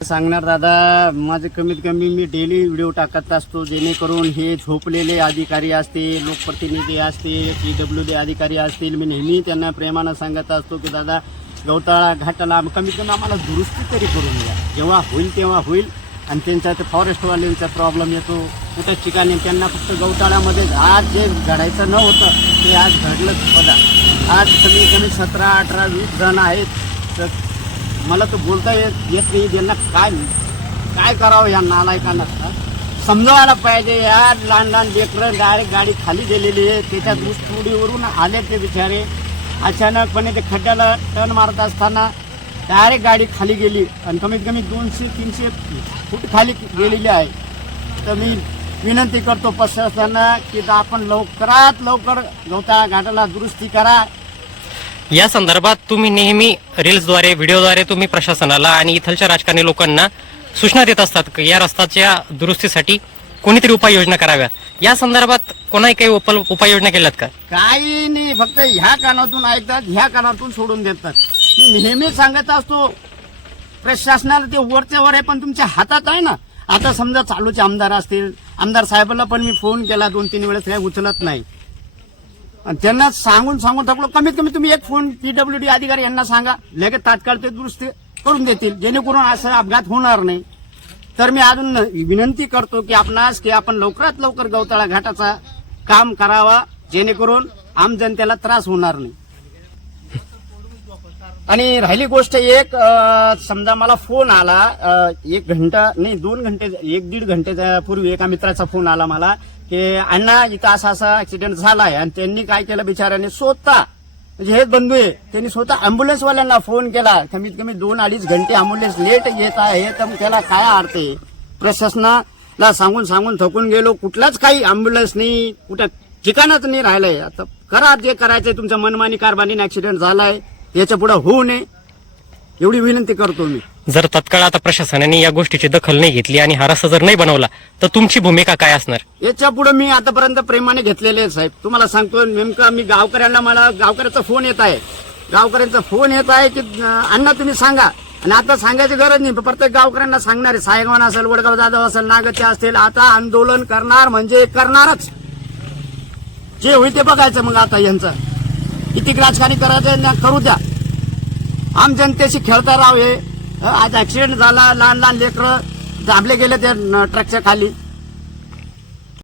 सांगणार दादा, माझे कमीत कमी मी डेली व्हिडिओ टाकत असतो, जेणेकरून हे झोपलेले अधिकारी असतील, लोकप्रतिनिधी असतील, PWD अधिकारी असतील, मी नेहमी त्यांना प्रेमानं सांगत असतो की दादा गवताळा घाटाला कमीत कमी आम्हाला दुरुस्ती तरी करून द्या. जेव्हा होईल तेव्हा होईल. आणि त्यांचा ते फॉरेस्टवाल्यांचा प्रॉब्लेम येतो कुठं ठिकाणी, त्यांना फक्त गवताळ्यामध्ये आज जे घडायचं न होतं ते आज घडलंच. बघा आज कमीत कमी 17, 18, 20 जण आहेत. तर मला तर बोलता येत नाही. त्यांना काय करावं या नालायकांना समजावायला पाहिजे. या लहान लहान लेकरं डायरेक्ट गाडी खाली गेलेली आहे. त्याच्यात ऊसतोडीवरून आले ते बिचारे. अचानकपणे ते खड्ड्याला टर्न मारत असताना डायरेक्ट गाडी खाली गेली आणि कमीत कमी 200-300 फूट खाली गेलेली आहे. तर मी विनंती करतो प्रशासनाला की आपण लवकरात लवकर गवताळा घाटाला दुरुस्ती करा. या संदर्भात तुम्ही नेहमी रील्सद्वारे व्हिडिओद्वारे तुम्ही प्रशासनाला आणि इथलच्या राजकारणी लोकांना सूचना देत असतात की या रस्त्याच्या दुरुस्तीसाठी कोणीतरी उपाययोजना कराव्या. या संदर्भात कोणाही काही उपाययोजना केल्यात का? काही नाही, फक्त ह्या कानातून ऐकतात, ह्या कानातून सोडून देतात. मी नेहमी सांगत असतो प्रशासनाला ते वरच्या वर आहे, पण तुमच्या हातात आहे ना. आता समजा चालूचे आमदार असतील, आमदार साहेबांना पण मी फोन केला 2-3 वेळेस, काही उचलत नाही. आणि त्यांना सांगून थकलो. कमीत कमी तुम्ही एक फोन PWD अधिकारी यांना सांगा, लगेच तात्काळ ते दुरुस्ती करून देतील, जेणेकरून असं अपघात होणार नाही. तर मी अजून विनंती करतो की आपण लवकरात लवकर गवताळा घाटाचा काम करावा, जेणेकरून आम जनतेला त्रास होणार नाही. आणि राहिली गोष्ट एक, समजा मला फोन आला 1 घंटा नाही 2 घंटे 1-1.5 घंटेच्या पूर्वी एका मित्राचा फोन आला मला की अण्णा इथं असा ऍक्सिडेंट झालाय. आणि त्यांनी काय केलं बिचाऱ्याने, स्वतः म्हणजे हेच बंधू आहे, त्यांनी स्वतः अँब्युलन्सवाल्यांना फोन केला. कमीत कमी 2-2.5 घंटे अँब्युलन्स लेट येत आहे. तर त्याला काय अर्थ आहे? प्रशासनाला सांगून थकून गेलो. कुठलाच काही अँब्युलन्स नाही, कुठं ठिकाणच नाही राहिलंय. आता करा जे करायचंय, तुमच्या मनमानी कारभारीने ऍक्सिडेंट झालाय, याच्या पुढे होऊ नये एवढी विनंती करतो मी. जर तत्काळ आता प्रशासनाने या गोष्टीची दखल नाही घेतली आणि हा रस्ता जर नाही बनवला तर तुमची भूमिका काय असणार? याच्या पुढे मी आतापर्यंत प्रेमाने घेतलेले आहे साहेब. तुम्हाला सांगतो नेमकं मी मला गावकऱ्याचा फोन येत आहे. गावकऱ्यांचा फोन येत आहे की अण्णा तुम्ही सांगा. आणि आता सांगायची गरज नाही, प्रत्येक गावकऱ्यांना सांगणार आहे. सायगावन असेल, वडगाव जाधव असेल, नागच्या असतील, आता आंदोलन करणार म्हणजे करणारच. जे होईल ते बघायचं. मग आता यांचं किती राजकारणी करायचं करू द्या. आम जनतेशी खेळता राव हे. आज ऍक्सिडेंट झाला, लहान लहान लेकरं दाबले गेले त्या ट्रकच्या खाली.